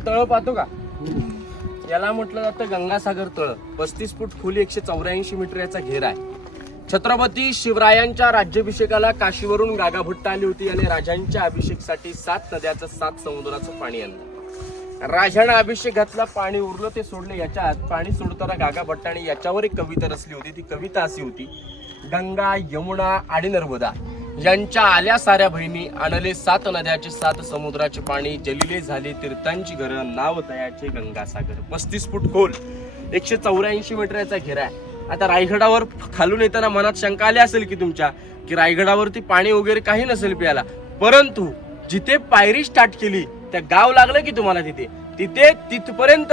आपण तळ पाहतो का? याला म्हटलं जातं गंगासागर तळ. पस्तीस फूट खोली एकशे चौऱ्याऐंशी मीटर याचा घेर आहे. छत्रपती शिवरायांच्या राज्याभिषेकाला काशीवरून गागा भट्ट आली होती आणि राजांच्या अभिषेकसाठी सात नद्याचं सात समुद्राचं पाणी आणलं. राजानं अभिषेक घातला पाणी उरलं ते सोडलं. याच्या आत पाणी सोडताना गागाभट्टाने याच्यावर एक कविता रचली होती. ती कविता अशी होती गंगा यमुना आणि नर्मदा. यांच्या आल्या साऱ्या बहिणी आणले सात नद्याचे सात समुद्राचे पाणी जलिले झाले तीर्थांची घर नाव तयाचे गंगासागर. पस्तीस फूट खोल एकशे चौऱ्याऐंशी मीटर याचा घेरा आहे. आता रायगडावर खालून येताना मनात शंका आली असेल की तुमच्या की रायगडावरती पाणी वगैरे काही नसेल प्यायला. परंतु जिथे पायरी स्टार्ट केली त्या गाव लागलं की तुम्हाला तिथे? तिथे तिथपर्यंत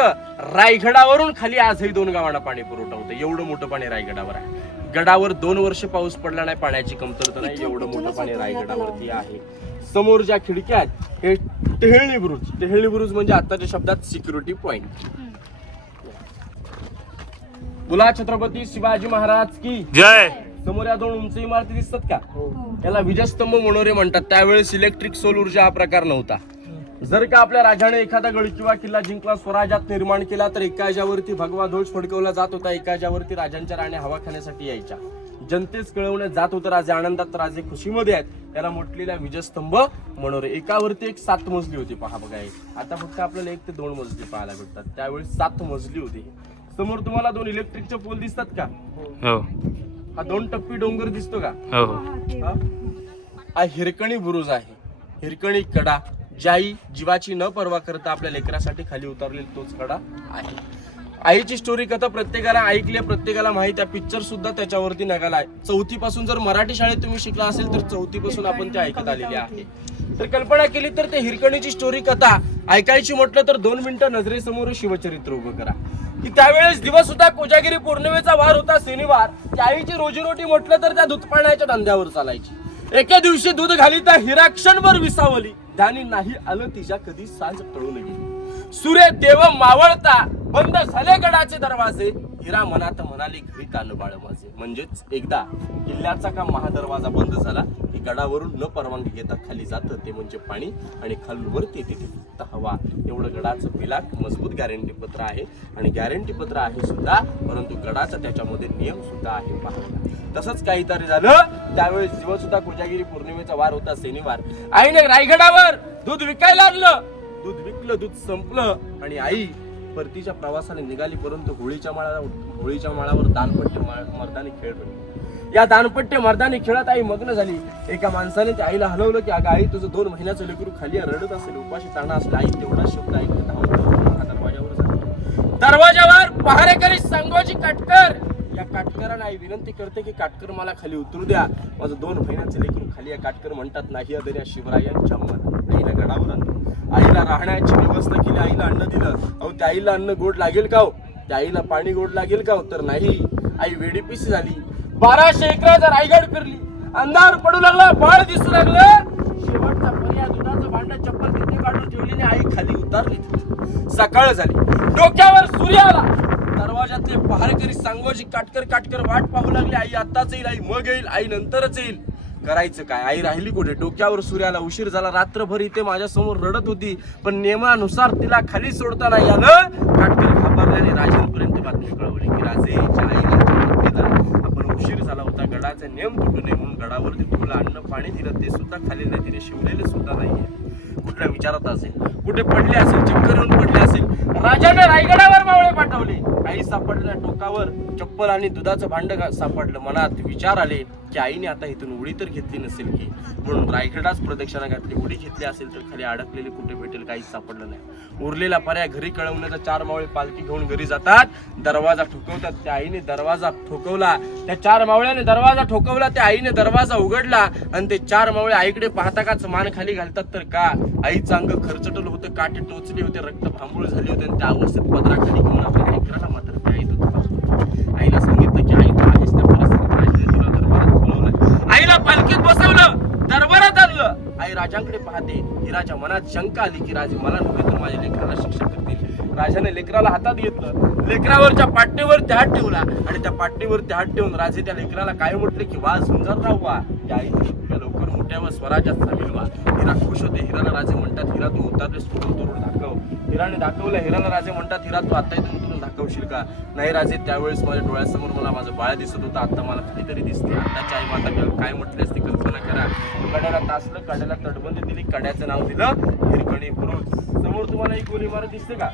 रायगडावरून खाली आजही दोन गावांना पाणी पुरवठा होतं एवढं मोठं पाणी रायगडावर आहे. गडावर दोन वर्ष पाऊस पडला नाही पाण्याची कमतरता नाही एवढं मोठं पाणी रायगडावरती आहे. समोर ज्या खिडक्या आहेत हे टेहळणी बुरुज टेहळणी बुरुज म्हणजे आताच्या शब्दात सिक्युरिटी पॉइंट बोला छत्रपती शिवाजी महाराज की जय. समोर या दोन उंच इमारती दिसतात का? याला विजस्तंभ मनोरे म्हणतात. त्यावेळेस इलेक्ट्रिक सोल ऊर्जा हा प्रकार नव्हता. जर का आपल्या राजाने एखादा गड किंवा किल्ला जिंकला स्वराज्यात निर्माण केला तर एका याच्यावरती भगवा ध्वज फडकवला जात होता. एका याच्यावरती राजांच्या राण्या हवा खाण्यासाठी यायच्या. जनतेस कळवण्यात जात होतं. राजे आनंदात राजे खुशीमध्ये आहेत. त्याला म्हटलेल्या विजस्तंभ मनोरे एकावरती एक सात मजली होती. पहा बघा हे. आता फक्त आपल्याला एक ते दोन मजली पाहायला भेटतात. त्यावेळेस सात मजली होती. समोर तुम्हाला दोन इलेक्ट्रिकचे पोल दिसतात का? हो. हा दोन टप्पी डोंगर दिसतो का? हा? हा हिरकणी बुरुज आहे. हिरकणी कडा. ज्याई जीवाची न पर्वा करता आपल्या लेकरासाठी खाली उतरलेला तोच कडा आहे. आईची स्टोरी कथा प्रत्येकाला ऐकली प्रत्येकाला माहिती आहे. पिक्चर सुद्धा त्याच्यावरती निघाला आहे. चौथी पासून जर मराठी शाळेत तुम्ही शिकला असेल तर चौथी पासून आपण ते ऐकत आलेले आहे. तर कल्पना केली तर ते हिरकणीची स्टोरी कथा ऐकायची म्हटलं तर दोन मिनिटं नजरेसमोर शिवचरित्र उभं करा. की त्यावेळेस दिवस होता कोजागिरी पौर्णिमेचा वार होता शनिवार. त्या आईची रोजीरोटी म्हटलं तर त्या दूध पाण्याच्या धंद्यावर चालायची. एके दिवशी दूध घाली तर हिरा क्षणभर विसावली. त्याने नाही आलं तिच्या कधी सांज कळू नये. सूर्य देव मावळता बंद झाले गडाचे दरवाजे. हिरा मनात म्हणाले घरी कान बाळ माझे. म्हणजेच एकदा किल्ल्याचा का महादरवाजा बंद झाला की गडावरून न परवानगी घेता खाली जातं ते म्हणजे पाणी आणि खालून वरती तिथे फक्त हवा. एवढं गडाचं पिलाक मजबूत गॅरंटी पत्र आहे आणि गॅरंटी पत्र आहे सुद्धा परंतु गडाचा त्याच्यामध्ये नियम सुद्धा आहे पाहायला. तसंच काहीतरी झालं त्यावेळेस दिवस सुद्धा कोजागिरी पौर्णिमेचा वार होता शनिवार. आईने रायगडावर दूध विकायला आणलं. दूध विकलं दूध संपलं आणि आई परतीच्या प्रवासाने निघाली परंतु होळीच्या माळाला होळीच्या माळावर दानपट्टे मर्दानी खेळ रंगले. या दानपट्टे मर्दानी खेळत आई मग्न झाली. एका माणसाने त्या आईला हलवलं की अगं आई तुझं दोन महिन्याचं लेकरू खाली रडत असेल उपाशी ताणा असेल. आई तेवढा शब्द ऐकत दरवाजावर दरवाजावर पहारेकरी संगोजी कटकर! या काटकरांना आई विनंती करते की काटकर मला खाली उतरू द्या. माझं दोन महिन्याचं लेकरू खाली या काटकर म्हणतात नाही अदर्या शिवरायांच्या मनात. आईला गडावर आणलं. आईला राहण्याची व्यवस्था केली आईला अन्न दिलं. अहो त्या आईला अन्न गोड लागेल का हो? त्या आईला पाणी गोड लागेल का हो? तर नाही. आई वेडीपिसी झाली. बाराशे एकरा जर आईगड फिरली अंधार पडू लागला बाळ दिसू लागलं. शेवटचा पर्याय दुधाचं भांड चप्पल तिथे काढून ठेवलेली आई खाली उतरली सकाळ झाली. डोक्यावर सूर्य आला. दरवाजातले पहारेकरी सांगोजी काटकर काटकर वाट पाहू लागली. आई आत्ताच येईल आई मग येईल आई नंतरच येईल. करायचं काय? आई राहिली कुठे? डोक्यावर सूर्याला उशीर झाला. रात्रभर इथे माझ्यासमोर रडत होती पण नियमानुसार तिला खाली सोडता नाही आलं काटकर घाबरल्याने राजांपर्यंत बातमी कळवली की राजे आईला आपण उशीर झाला होता. गडाचा नियम तुटू नये म्हणून गडावरती तुला अन्न पाणी दिलं ते सुद्धा खाली नाही तिने शिवलेले सुद्धा नाहीये. कुठल्या विचारात असेल? कुठे पडले असेल? चक्कर येऊन पडले असेल? राजाने रायगडावर मावळे पाठवले. टोकावर चप्पल आणि दुधाचं भांड सापडलं. मनात विचार आले. की आईने आता इथून उडी तर घेतली नसेल की. म्हणून रायगडाच प्रदक्षिणा घातली. उडी घेतली असेल तर खाली अडकलेली कुठे भेटेल काहीच सापडलं नाही. उरलेला पर्याय घरी कळवण्याचा चार मावळे पालखी घेऊन घरी जातात. दरवाजा ठोकवतात. त्या आईने दरवाजा ठोकवला. त्या चार मावळ्याने दरवाजा ठोकवला. त्या आईने दरवाजा उघडला. आणि ते चार मावळे आईकडे पाहता काच मान खाली घालतात तर का? आईचं अंग खरचटलं होतं. काटे टोचले होते. रक्त भांबूळ झाले होते. आणि त्या अवस्थेत पदराखाली घेऊन आपल्या लेकराला मात्र त्या आईला सांगितलं की आई तू आहेस त्या परिस्थितीत राजाने तुला दरबारात बोलवलंय आईला पालखीत बसवलं. दरबारात आणलं आई राजांकडे पाहते. ही राजा मनात शंका आली की राजे मला नव्हे तर माझ्या लेकराला शिक्षा करतील. राजाने लेकराला हातात घेतलं. लेकरावरच्या पाटणीवर त्या हात ठेवला आणि त्या पाटणीवर त्या हात ठेवून राजे त्या लेकराला काय म्हटले की वा झुंजार राव वा या आई लवकर मोठ्या व स्वराज्यात सामील व्हा. हिरा खुश होते. हिराला राजे म्हणतात हिरा तू उतारलेस तुडून तुडून दाखव. हिराने दाखवलं. हिराला राजे म्हणतात हिरा तू आता इथून दाखवशील का? नाही राजे त्यावेळेस माझ्या डोळ्यासमोर मला माझं बाळ दिसत होतं. आता मला कितीतरी दिसते. आताची आई माता काय म्हटली असते कल्पना करा. कड्याला तासलं कड्याला तटबंदी दिली कड्याचं नाव दिलं हिरकणी बुरुज. समोर तुम्हाला एक गोळी मारत दिसते का?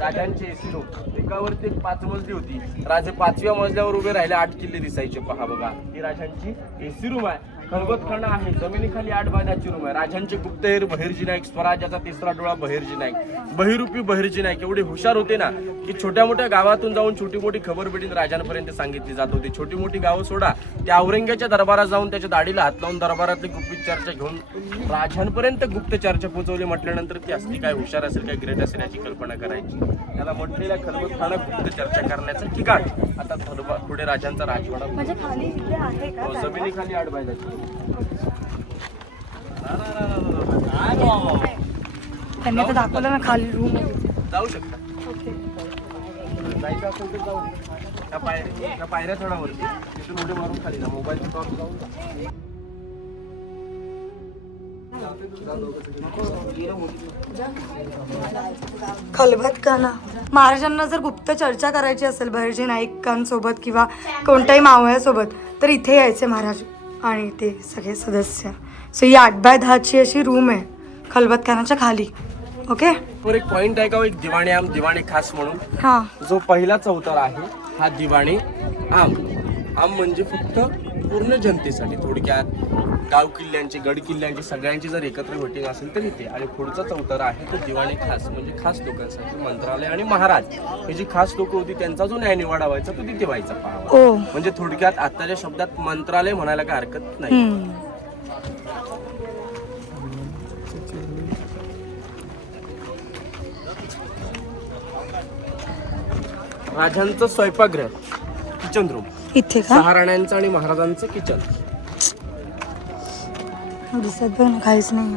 राजांचे एसी रूम एकावरती एक पाच मजली होती. राजे पाचव्या मजल्यावर उभे राहिले आठ किल्ले दिसायचे. पहा बघा ही राजांची एसी रूम आहे. खलबतखाना आहे. जमिनीखाली आठ बाजाची रूम आहे. राजांचे गुप्तहेर बहिर्जी नाईक. स्वराज्याचा तिसरा डोळा बहिर्जी नाईक. बहिरूपी बहिर्जी नाईक. एवढे हुशार होते ना की छोट्या मोठ्या गावातून जाऊन छोटी मोठी खबर भेटीन राजांपर्यंत सांगितली जात होती. छोटी मोठी गावं सोडा. त्या औरंग्याच्या दरबारात जाऊन त्याच्या दाढीला हात लावून दरबारातली गुपित चर्चा घेऊन राजांपर्यंत गुप्त चर्चा पोहोचवली. म्हटल्यानंतर ती असली काय हुशार असेल काय ग्रेट असेल याची कल्पना करायची. त्याला म्हटलेल्या खलबतखाना गुप्त चर्चा करण्याचं ठिकाण. आता थोडं पुढे राजांचा राजवाडा म्हणजे हो? जमिनीखाली आड बायदाची त्यांनी तर दाखवलं ना खाली रूम जाऊ शकता. ओके जायचं असेल तर जाऊ त्या पायऱ्या त्या पायऱ्या थोडा वरती. तिथून उडी मारून खाली जा. मोबाईल टॉप जाऊन जा. खलबतखाना महाराजांना जर गुप्त चर्चा करायची असेल बहिर्जी नाईकांसोबत किंवा कोणत्याही मावळ्यासोबत तर इथे यायचे महाराज. आणि ते सगळे सदस्य. सो ही आठ बाय दहाची अशी रूम आहे खलबतखानाच्या खाली. ओके वर एक पॉइंट आहे का हो, एक दिवाणे आम दिवाणे खास म्हणून. हां. जो पहिला चौतार आहे हा दिवाणे आम. आम म्हणजे फक्त पूर्ण जनतेसाठी थोडक्यात गाव किल्ल्यांचे गड किल्ल्यांचे सगळ्यांची जर एकत्र भेटिंग असेल तर इथे. आणि पुढचा चौतारा आहे तो दिवाणे खास म्हणजे खास लोकांसाठी मंत्रालय आणि महाराज. हे जी खास लोक होती त्यांचा जो न्याय निवाडा व्हायचा तो तिथे व्हायचा पाहावा. ओ म्हणजे थोडक्यात आताच्या शब्दात मंत्रालय म्हणायला काय हरकत नाही. हम्म. राजांचं स्वयंपाकगृह किचन रूम इथे का? महाराण्यांचं आणि महाराजांचं किचन दिसत बघ ना काहीच नाही.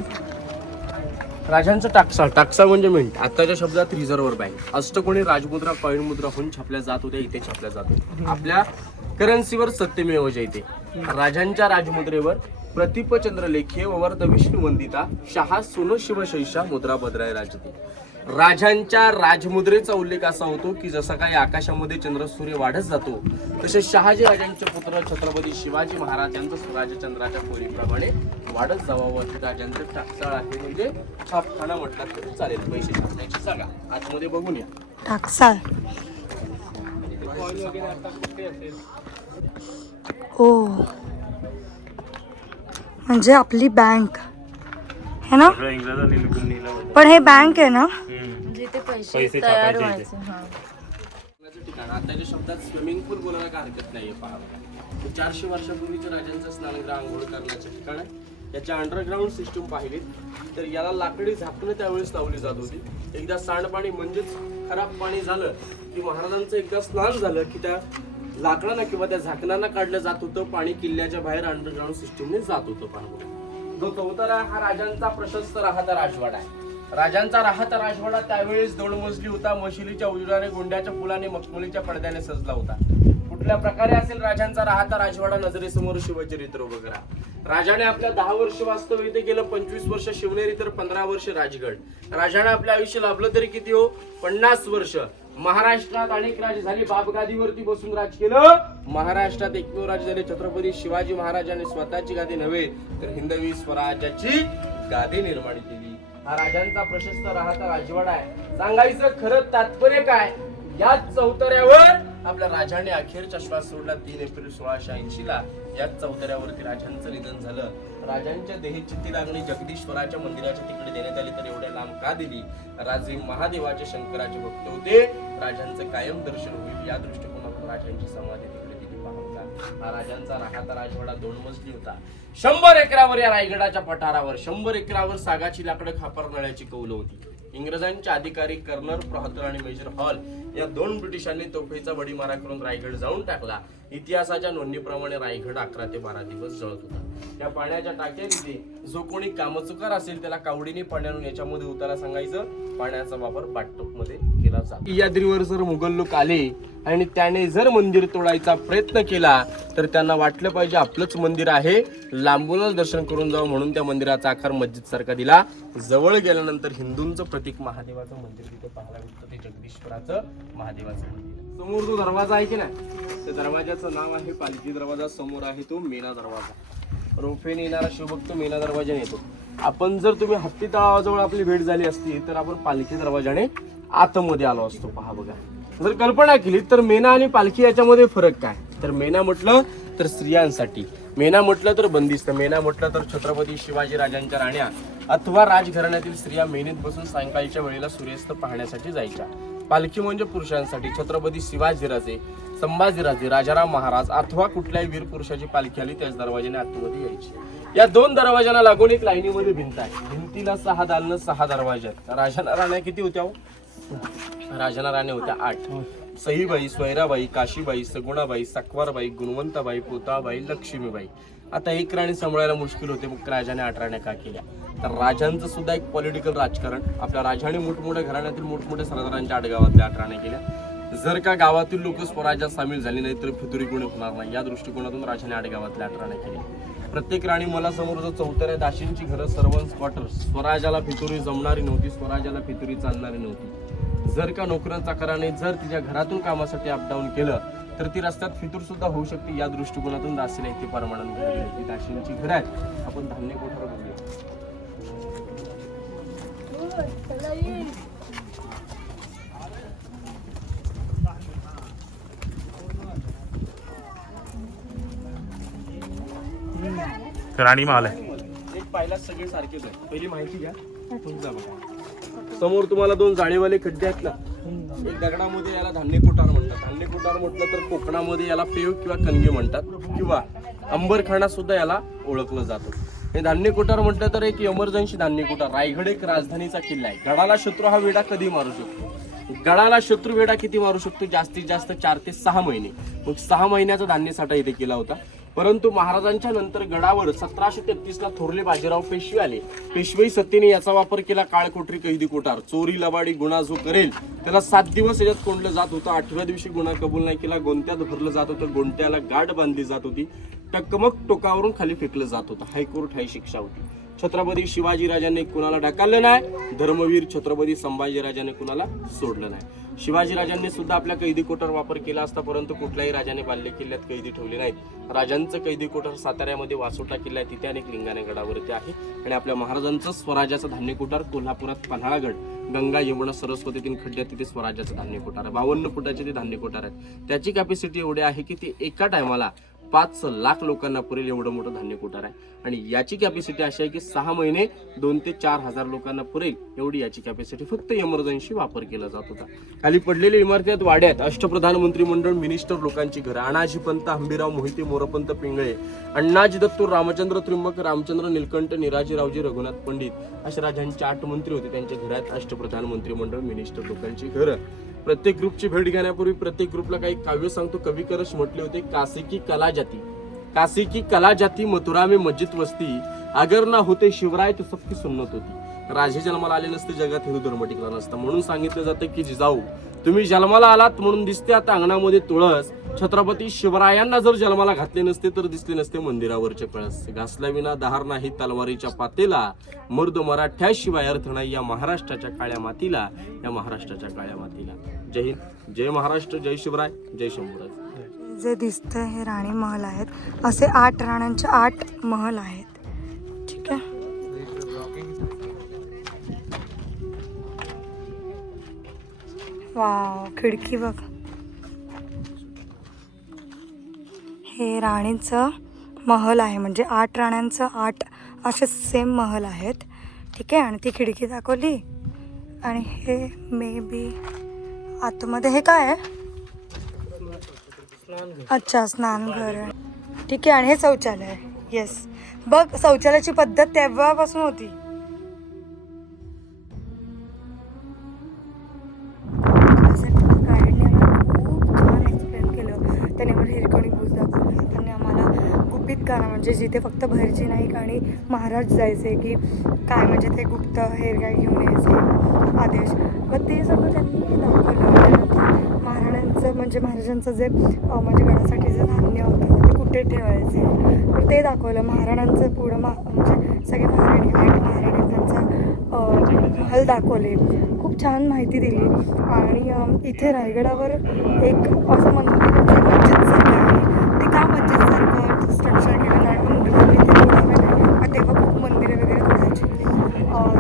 राजांचं टाकसा टाकसा म्हणजे मिंट. आताच्या शब्दात रिझर्व्ह बँक अष्टकोणी राजमुद्रा कॉईन मुद्रा होऊन छापल्या जात होत्या इथे छापल्या जात होत्या. आपल्या करन्सीवर सत्यमेव जयते राजांच्या राजमुद्रेवर प्रतिपचंद्र लेखे ववर्त विष्णू वंदिता शहा सुनो शिवशैषा मुद्रा भद्राय राजते राजांच्या राजमुद्रेचा उल्लेख असा होतो की जसा काही आकाशामध्ये चंद्र सूर्य वाढत जातो तसे शहाजी राजांचे पुत्र छत्रपती शिवाजी महाराजांचं स्वराज्य चंद्राच्या कोरीप्रमाणे वाढत जावं अशी राजांचं टाकसाळ आहे म्हणजे छापखाना म्हटला तरी चालेल. पैसे टाकण्याची जागा. आतमध्ये बघून या. टाकसाळ. ओ. म्हणजे आपली बँक है ना? इंग्रजांनी लुटून नेलं होतं पण हे बँक आहे ना? म्हणजे ते पैसे पैसे तयार छापायचे व्हायचे हा. स्नानाचं ठिकाण आताच्या शब्दात स्विमिंग पूल बोलायला काय हरकत नाहीये पहा. चारशे वर्षापूर्वीच्या राजांचं स्नानगृह आंघोळ करण्याचं ठिकाण आहे. याच्या अंडरग्राऊंड सिस्टम पाहिली तर याला लाकडी झाकणं त्यावेळेस लावली जात होती. एकदा सांडपाणी म्हणजेच खराब पाणी झालं की महाराजांचं एकदा स्नान झालं की त्या लाकडांना किंवा त्या झाकणांना काढलं जात होतं. पाणी किल्ल्याच्या बाहेर अंडरग्राऊंड सिस्टमने जात होतं पाणी जो चौतारा हा राजांचा प्रशस्त राहता राजवाडा आहे. राजांचा राहता राजवाडा त्यावेळेस दोन मजली होता मशिलीच्या उजवाने गोंड्याच्या फुलाने मखमलीच्या पडद्याने सजला होता. कुठल्या प्रकारे असेल राजांचा राहता राजवाडा नजरेसमोर शिवचरित्र वगैरे राजाने आपल्या दहा वर्ष वास्तव इथे केलं पंचवीस वर्ष शिवनेरी तर पंधरा वर्ष राजगड. राजाने आपलं आयुष्य लाभलं तरी किती हो? पन्नास वर्ष. महाराष्ट्रात अनेक राजे झाले बापगादीवरती बसून राज केलं महाराष्ट्रात एकमेव राजे झाले छत्रपती शिवाजी महाराजांनी स्वतःची गादी नव्हे तर हिंदवी स्वराज्याची गादी निर्माण केली. हा राजांचा प्रशस्त राहता राजवाडा आहे. सांगायचं खरं तात्पर्य काय? याच चौतऱ्यावर आपल्या राजाने अखेरचा श्वास सोडला तीन एप्रिल सोळाशे ऐंशी ला याच चौतऱ्यावरती राजांचं निधन झालं. राजांच्या देही चित्ती लागणी जगदीश्वराच्या मंदिराच्या तिकडे देण्यात आली तर एवढ्या लांब का दिली? राजे महादेवाचे शंकराचे भक्त होते. राजांचं कायम दर्शन होईल या दृष्टिकोनातून राजांची समाधी दिली हा राजांचा राहता राजवाडा दोन मजली होता. शंभर एकरावर या रायगडाच्या पठारावर शंभर एकरावर सागाची लाकडं खापर नळ्याची कौलं होती. इंग्रजांचे अधिकारी कर्नल प्रहतर आणि मेजर हॉल या दोन ब्रिटिशांनी तोफेचा बडीमारा करून रायगड जाऊन टाकला. इतिहासाच्या नोंदणीप्रमाणे रायगड अकरा ते बारा दिवस जळत होता. त्या पाण्याच्या टाक्यात जो कोणी कामचुकार असेल त्याला कावडीने पाण्यानं याच्यामध्ये उतारा सांगायचं. पाण्याचा वापर बाटटोपमध्ये केला जातो. याद्रीवर जर मुघल लोक आले आणि त्याने जर मंदिर तोडायचा प्रयत्न केला तर त्यांना वाटलं पाहिजे आपलंच मंदिर आहे. लांबूनच दर्शन करून जावं म्हणून त्या मंदिराचा आकार मस्जिद सारखा दिला. जवळ गेल्यानंतर हिंदूंचं प्रतीक महादेवाचं मंदिर तिथे पाहायला मिळतं ते जगदीश्वराचं महादेवाचं मंदिर समोर जो दरवाजा आहे की नाही त्या दरवाजाचं नाव आहे पालखी दरवाजा. समोर आहे तो मेना दरवाजा. रोफेने येणारा शिवभक्त मेना दरवाजाने येतो. आपण जर तुम्ही हत्ती तळावाजवळ आपली भेट झाली असती तर आपण पालखी दरवाजाने आतमध्ये आलो असतो. पहा बघा. जर कल्पना केली तर मेना आणि पालखी याच्यामध्ये फरक काय? तर मेना म्हटलं तर स्त्रियांसाठी. मेना म्हटलं तर बंदिस्त. मेना म्हटलं तर छत्रपती शिवाजी राजांच्या राण्या. अथवा राजघराण्यातील स्त्रिया मेनेत बसून सायंकाळच्या वेळेला सूर्यास्त पाहण्यासाठी जायच्या. पालखी म्हणजे पुरुषांसाठी छत्रपती शिवाजीराजे संभाजीराजे राजाराम महाराज अथवा कुठल्याही वीर पुरुषाची पालखी आली त्याच दरवाजाने आतमध्ये यायची. या दोन दरवाजांना लागून एक लाईनीमध्ये भिंत आहे. भिंतीला सहा दालन सहा दरवाजे आहेत. राजाना राण्या किती होत्या हो? राजाना राण्या होत्या आठ. सईबाई स्वैराबाई काशीबाई सगुणाबाई सकवारबाई गुणवंताबाई पोताबाई लक्ष्मीबाई. आता एक राणी सांभाळायला मुश्किल होते मग राजाने आठ राण्या का केल्या? तर राजांचं सुद्धा एक पॉलिटिकल राजकारण. आपल्या राजाने मोठमोठ्या घराण्यातील मोठमोठ्या सरदारांच्या आठ गावातल्या आठ राण्या केल्या. जर का गावातील लोक स्वराज्यात सामील झाली नाही तर फितुरी कोणी होणार नाही. या दृष्टिकोनातून राजाने आठ गावातल्या आठ राण्या केल्या. प्रत्येक राणी मला समोर जो चौथऱ्या दाशींची घरं सर्वन्स क्वार्टर्स स्वराज्याला फितुरी जमणारी नव्हती स्वराज्याला फितुरी चालणारी नव्हती. जर का नोकऱ्यांचा कराने जर तिच्या घरातून कामासाठी अपडाऊन केलं तर ती रस्त्यात फितूर सुद्धा होऊ शकते या दृष्टिकोनातून दासीला इथे परमानंट घर दिली ती दाशींची घर आहेत. आपण धान्य कोठार बघूया. राणी महाल आहे. एक पाहिला सगळे सारखेच आहे पहिली माहिती घ्या. समोर तुम्हाला दोन जाळीवाले खड्डे आहेत ना. एक दगडामध्ये याला धान्य कुटार म्हणतात. धान्य कुटार म्हटलं तर कोकणामध्ये याला पेव किंवा कणगे म्हणतात. किंवा अंबरखाना सुद्धा याला ओळखलं जातं. हे धान्य कुटार म्हटलं तर एक इमर्जन्सी धान्य कुटार रायगड एक राजधानीचा किल्ला आहे. गडाला शत्रू हा वेडा कधी मारू शकतो? गडाला शत्रू वेडा किती मारू शकतो? जास्तीत जास्त चार ते सहा महिने. मग सहा महिन्याचा धान्य साठा इथे केला होता. परंतु महाराजांच्या नंतर गडावर सतराशे तेहतीस ला थोरले बाजीराव पेशवे आले. पेशवाई सत्तेने याचा वापर केला. काळकोटरी कैदी कोठार. चोरी लबाडी गुन्हा जो करेल. त्याला सात दिवस याच्यात कोंडलं जात होतं. आठव्या दिवशी गुन्हा कबूल नाही केला. गोंत्यात भरलं जात होतं. गोंट्याला गाठ बांधली जात होती. टकमक टोकावरून खाली फेकलं जात होतं. हायकोर्ट हाय शिक्षा होती. छत्रपती शिवाजी राजाने कुणाला ढकललं नाही? धर्मवीर छत्रपती संभाजी राजाने कुणाला सोडलं नाही? शिवाजी राजांनी सुद्धा आपल्या कैदी कोठार वापर केला असता परंतु कुठल्याही राजाने बाल्य किल्ल्यात कैदी ठेवले नाहीत. राजांचं कैदी कोठार साताऱ्यामध्ये वासोटा किल्ला आहे तिथे अनेक लिंगाने गडावरती आहे. आणि आपल्या महाराजांचं स्वराज्याचं धान्य कोठार कोल्हापुरात पन्हाळागड गंगा यमुना सरस्वती तीन खड्ड्यात तिथे स्वराज्याचं धान्य कोठार आहे. बावन्न फुटाचे ते धान्य कोठार आहेत. त्याची कॅपॅसिटी एवढी आहे की ते एका टायमाला पाच लाख लोकांना पुरेल एवढं मोठं धान्य कोठार आहे. आणि याची कॅपॅसिटी अशी आहे की सहा महिने दोन ते चार हजार लोकांना पुरेल एवढी याची कॅपॅसिटी फक्त इमर्जन्सी वापर केला जात होता. खाली पडलेल्या इमारतीत वाड्यात अष्टप्रधान मंत्रिमंडळ मिनिस्टर लोकांची घरं अनाजी पंत हंबीराव मोहिते मोरपंत पिंगळे अण्णाजी दत्तूर रामचंद्र त्रिंबक रामचंद्र निलकंठ निराजीरावजी रघुनाथ पंडित असे राजांचे आठ मंत्री होते. त्यांच्या घरात अष्टप्रधान मंत्रिमंडळ मिनिस्टर लोकांची घरं. प्रत्येक ग्रुपची भेट घेण्यापूर्वी प्रत्येक ग्रुपला काही काव्य सांगतो. कवी करश म्हटले होते काशी की कला जाती. काशी की कला जाती मथुरा में मस्जिद वस्ती. अगर ना होते शिवराय तो सबकी सुन्नत होती. राजे जन्माला आले नसते जगात हिंदू धर्म टिकला नसता. म्हणून सांगितलं जातं की जिजाऊ तुम्ही जन्माला आलात म्हणून दिसते आता अंगणामध्ये तुळस. छत्रपती शिवरायांना जर जन्माला घातले नसते तर दिसले नसते मंदिरावरचे कळस. घासल्या विना दहार नाही तलवारीच्या पातेला. मर्द मराठ्याशिवाय अर्थ नाही या महाराष्ट्राच्या काळ्या मातीला या महाराष्ट्राच्या काळ्या मातीला. जय हिंद. जय महाराष्ट्र जय शिवराय जय शंभूराज. जे दिसतं हे राणी महल आहेत. असे आठ राण्यांचे आठ महल आहेत. ठीक आहे? वाव खिडकी बघ. हे राणीचं महल आहे म्हणजे आठ राण्यांचं आठ असे सेम महल आहेत. ठीक आहे आणि ती खिडकी दाखवली. आणि हे मे बी आतमध्ये हे काय आहे? अच्छा स्नानघर ठीक आहे आणि हे शौचालय येस बघ शौचालयाची पद्धत तेव्हापासून होती. म्हणजे जिथे फक्त भैरजी नाही आणि महाराज जायचे की काय म्हणजे ते गुप्त हेरगाय घेऊन यायचे आदेश. मग ते सगळं त्यांनी दाखवलं. महाराणांचं म्हणजे महाराजांचं जे म्हणजे गडासाठी जे धान्य होतं ते कुठे ठेवायचे? तर ते दाखवलं. महाराणांचं पुढं मा म्हणजे सगळे महाराणी आहेत. महाराणी त्यांचा महल दाखवले. खूप छान माहिती दिली. आणि इथे रायगडावर एक असं मंदिर मस्जिदसारखं आहे. ते का मस्जिदसारखं स्ट्रक्चर केलं कारण का मुघलांनी ते तोडावे नाही मग तेव्हा खूप मंदिरे वगैरे तोडायची अं,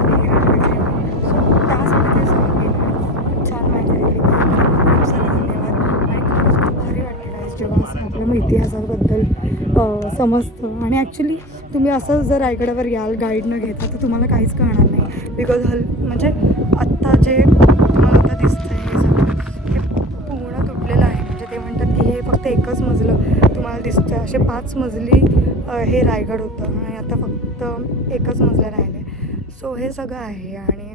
मंदिरं वगैरे सो त्यासाठी ते सगळं केलं खूप छान माहिती दिली खूप सारे धन्यवाद आणि खरंच खूप भारी वाटलेलं आहे जेव्हा असं आपल्या मग इतिहासाबद्दल अं, समजतं. आणि ॲक्च्युली तुम्ही असं जर रायगडावर याल गाईड न घेता तर तुम्हाला काहीच कळणार नाही. बिकॉज हल म्हणजे आत्ता जे तुम्हाला आता दिसतं हे सगळं हे पूर्ण तुटलेलं आहे. म्हणजे ते म्हणतात की हे फक्त एकच मजलं तुम्हाला दिसतं असे पाच मजली हे रायगड होतं. आणि आता फक्त एकच मजलं राहिलं. आहे सो हे सगळं आहे. आणि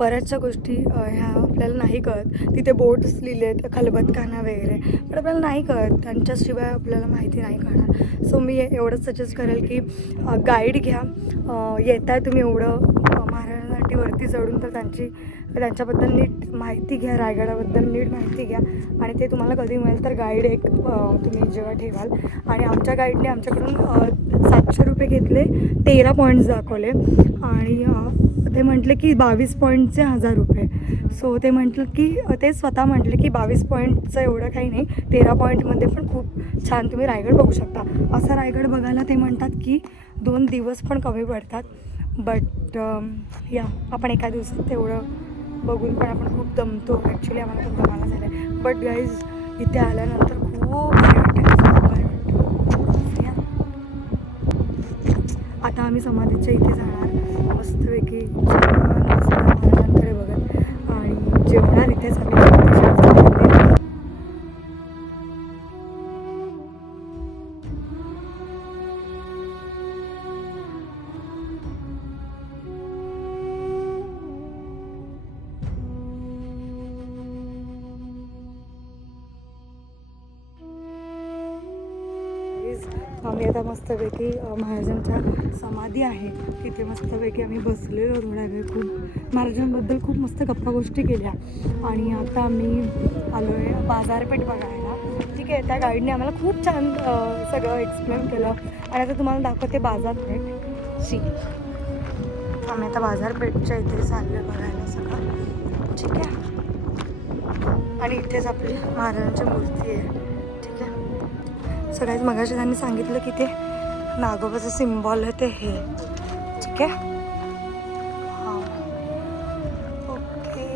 बऱ्याचशा गोष्टी ह्या आपल्याला नाही कळत. तिथे बोट्स लिहिले आहेत खलबतखाना वगैरे. पण आपल्याला नाही कळत. त्यांच्याशिवाय आपल्याला माहिती नाही कळणार. सो मी एवढंच सजेस्ट करेल की गाईड घ्या. येत आहे तुम्ही एवढं अ, महाराजांसाठी वरती चढून तर त्यांची त्यांच्याबद्दल नीट माहिती घ्या. रायगडाबद्दल नीट माहिती घ्या. आणि ते तुम्हाला कधी मिळेल तर गाईड एक तुम्ही जेव्हा ठेवाल. आणि आमच्या गाईडने आमच्याकडून सातशे रुपये घेतले तेरा पॉईंट्स दाखवले. आणि ते म्हटले की बावीस पॉईंटचे हजार रुपये. सो ते म्हटलं की ते स्वतः म्हटले की बावीस पॉईंटचं एवढं काही नाही. तेरा पॉईंटमध्ये पण खूप छान तुम्ही रायगड बघू शकता. असा रायगड बघायला ते म्हणतात की दोन दिवस पण कमी पडतात. बट um, या आपण एका दिवसात तेवढं बघून पण आपण खूप दमतो. ॲक्च्युली आम्हाला खूप दमाला झालं आहे बट गाईज इथे आल्यानंतर खूप भारी वाटतं या आता आम्ही समाधीच्या इथे जाणार. मस्तपैकी महाराजांकडे बघत आणि जेवणार इथेच आम्ही. मस्तपैकी महाराजांच्या समाधी आहे. तिथे मस्तपैकी आम्ही बसलेलो थोडा वेळ खूप महाराजांबद्दल खूप मस्त गप्पा गोष्टी केल्या. आणि आता आम्ही आलो आहे बाजारपेठ बघायला. ठीक आहे त्या गाईडने आम्हाला खूप छान सगळं एक्सप्लेन केलं. आणि आता तुम्हाला दाखवते बाजारपेठ. शी. आम्ही आता बाजारपेठच्या इथे चाललो बघायला सगळं. ठीक आहे. आणि इथेच आपली महाराजांची मूर्ती आहे. सगळ्यात मगाशी त्यांनी सांगितलं की ते नागोबाचं सिम्बॉल आहे ते हे. ठीक आहे? हां. ओके.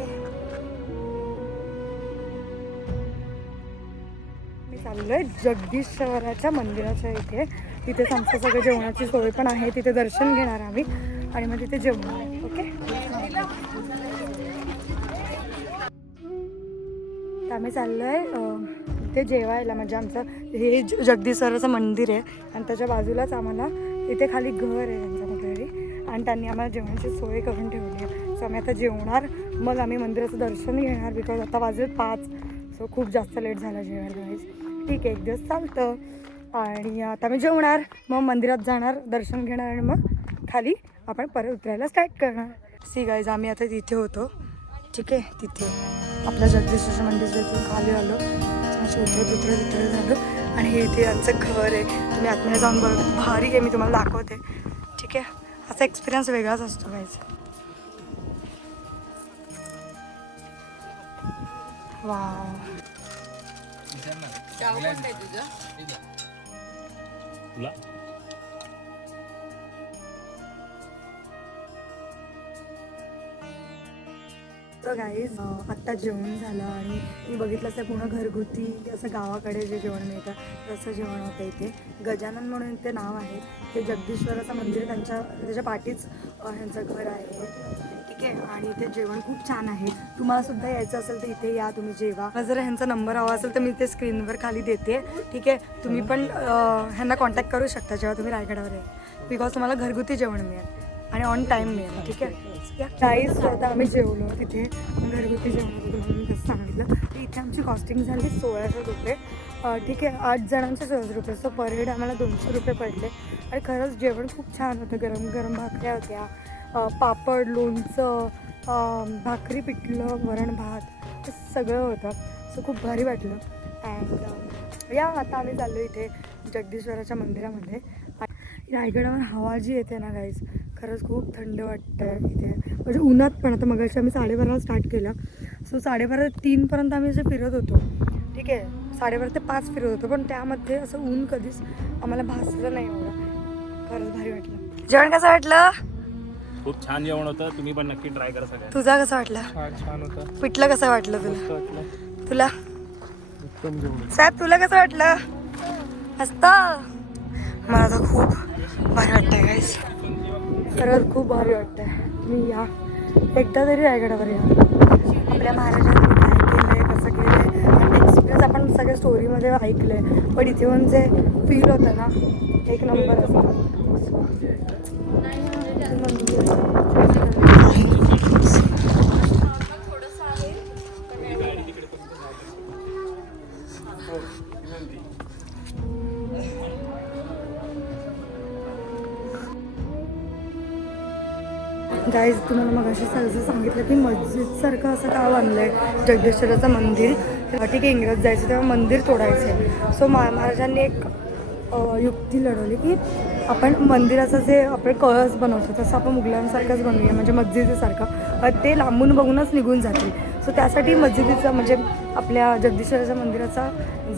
मी चाललोय जगदीश्वराच्या मंदिराच्या इथे. तिथेच आमचं सगळं जेवणाची सोय पण आहे. तिथे दर्शन घेणार आम्ही. आणि मग तिथे जेवणार आहे. ओके? तर आम्ही चाललो आहे इथे जेवायला म्हणजे आमचं हे ज- जगदीश्वराचं मंदिर आहे आणि त्याच्या बाजूलाच आम्हाला इथे खाली घर आहे त्यांच्या कुठेतरी. आणि त्यांनी आम्हाला जेवणाची सोय करून ठेवली आहे. सो आम्ही आता जेवणार. मग आम्ही मंदिराचं दर्शन घेणार बिकॉज आता वाजले पाच. सो खूप जास्त लेट झाला जेवायला गाईज ठीक आहे एक दिवस चालतं. आणि आता मी जेवणार. मग मंदिरात जाणार दर्शन घेणार आणि मग खाली आपण परत उतरायला स्टार्ट करणार. सी गाईज आम्ही आता तिथे होतो. ठीक आहे तिथे. आपल्या जगदीश्वराच्या मंदिर इथून खाली आलो. अशी उतरत उतरत उतरत झालो. आणि हे इथे आमचं घर आहे. तुम्ही आतमध्ये जाऊन बघा. भारी आहे मी तुम्हाला दाखवते. ठीक आहे? असा एक्सपिरियन्स वेगळाच असतो गाईज वाव तर गाईज आत्ता जेवण झालं आणि मी बघितलं असं पूर्ण घरगुती असं गावाकडे जे जेवण मिळतं तसं जेवण होतं इथे. गजानन म्हणून ते नाव आहे. ते जगदीश्वराचं मंदिर त्यांच्या त्याच्या पाठीच ह्यांचं घर आहे. ठीक आहे? आणि इथे जेवण खूप छान आहे. तुम्हाला सुद्धा यायचं असेल तर इथे या तुम्ही जेवा. जर ह्यांचा नंबर हवा असेल तर मी ते स्क्रीनवर खाली देते. ठीक आहे? तुम्ही पण ह्यांना कॉन्टॅक्ट करू शकता जेव्हा तुम्ही रायगडावर आहे बिकॉज तुम्हाला घरगुती जेवण मिळेल. आणि ऑन टाईम मिळेल ठीक आहे? काहीच आता आम्ही जेवलो तिथे. घरगुती जेवण म्हणून सांगितलं. तर इथे आमची कॉस्टिंग झाली सोळाशे रुपये. ठीक आहे आठ जणांचे सोळाशे रुपये. सो पर हेड आम्हाला दोनशे रुपये पडले. आणि खरंच जेवण खूप छान होतं. गरम गरम भाकऱ्या होत्या. पापड लोणचं भाकरी पिठलं वरण भात हे सगळं होतं. सो खूप भारी वाटलं. अँड या आता आम्ही चाललो इथे जगदीश्वराच्या मंदिरामध्ये. रायगडावर हवा जी येते ना गाईज खरंच खूप थंड वाटतं इथे. म्हणजे उन्हात पण आता मग आम्ही साडेबाराला स्टार्ट केलं. सो साडेबारा ते तीनपर्यंत आम्ही असे फिरत होतो. ठीक आहे? साडेबारा ते पाच फिरत होतो. पण त्यामध्ये असं ऊन कधीच आम्हाला भासलं नाही एवढं. खरंच भारी वाटलं. जेवण कसं वाटलं? खूप छान जेवण होतं. तुम्ही पण नक्की ट्राय करा सगळ्या तुझा कसं वाटला? छान होता. पिठलं कसं वाटलं तुला? तुला? उत्तम जेवण. साहेब तुला कसं वाटलं? मस्त. मला तर खूप भारी वाटतंय गाईस खरंच खूप भारी वाटतंय. तुम्ही या. एकदा तरी रायगडावर या. आपल्या महाराजांनी काय केलंय कसं केलंय? एक्सपिरियन्स आपण सगळ्या स्टोरीमध्ये ऐकलंय. पण इथे येऊन जे फील होतं ना एक नंबर गाईज तुम्हाला मग अशी सहज सांगितलं की मस्जिदसारखं असं का बांधलं आहे जगदेश्वराचं मंदिर. ठीक आहे इंग्रज जायचं तेव्हा मंदिर तोडायचं सो मा महाराजांनी एक युक्ती लढवली की आपण मंदिराचं जे आपण कळस बनवतो तसं आपण मुघलांसारखंच बनवूया म्हणजे मस्जिदीसारखं ते लांबून बघूनच निघून जातील. सो त्यासाठी मस्जिदीचं म्हणजे आपल्या जगदीश्वराच्या मंदिराचा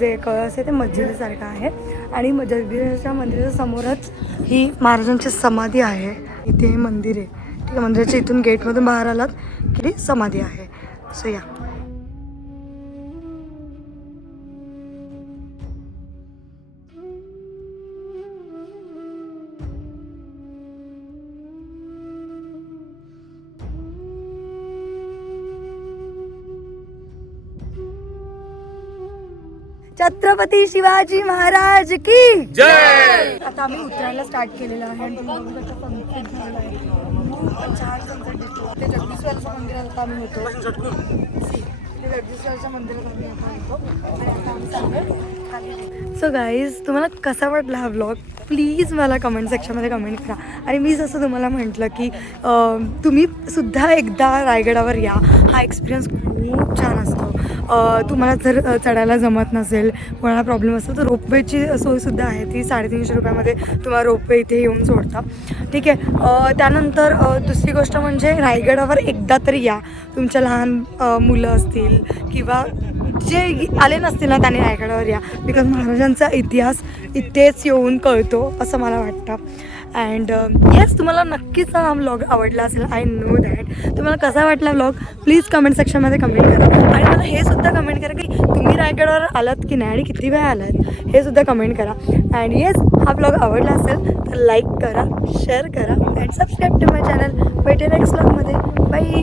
जे कळस आहे ते मस्जिदीसारखं आहे. आणि म- जगदीश्वराच्या मंदिराच्या समोरच ही महाराजांची समाधी आहे. इथे हे मंदिर आहे. मंदिराच्या इथून गेटमधून बाहेर आलात की समाधी आहे. सो या छत्रपती शिवाजी महाराज की जय! आता आम्ही उतरायला स्टार्ट केलेलं आहे आणि तुम्ही बघू शकता sunset झाला आहे. खूप छान सनसेट दिसतो मंदिरात आता आम्ही होतो. See, ते जगदीश्वरच्या मंदिरात आम्ही आता होतो आणि आता आम्ही चाललोय खाली सो गाईज तुम्हाला कसा वाटला हा ब्लॉग प्लीज मला कमेंट सेक्शनमध्ये कमेंट करा. आणि मी जसं तुम्हाला म्हटलं की तुम्ही सुद्धा एकदा रायगडावर या. हा एक्सपिरियन्स खूप छान असतो. तुम्हाला जर चढायला जमत नसेल कोणाला प्रॉब्लेम असेल तर रोपवेची सोयसुद्धा आहे. ती साडेतीनशे रुपयामध्ये तुम्हाला रोपवे इथे येऊन सोडता ठीक आहे. त्यानंतर दुसरी गोष्ट म्हणजे रायगडावर एकदा तरी या. तुमच्या लहान मुलं असतील किंवा जे आले नसतील ना त्यांनी रायगडावर या. बिकॉज महाराजांचा इतिहास इथेच येऊन कळतो असं मला वाटतं. अँड येस um, तुम्हाला नक्कीच हा व्लॉग आवडला असेल. आय नो दॅट तुम्हाला कसा वाटला व्लॉग प्लीज कमेंट सेक्शनमध्ये कमेंट करा. आणि मला हे सुद्धा कमेंट करा की तुम्ही रायगडवर आलात की नाही आणि किती वेळा आलात? हे सुद्धा कमेंट करा. अँड येस हा ब्लॉग आवडला असेल तर लाईक करा शेअर करा and subscribe to my channel भेटे नेक्स्ट ब्लॉगमध्ये बाई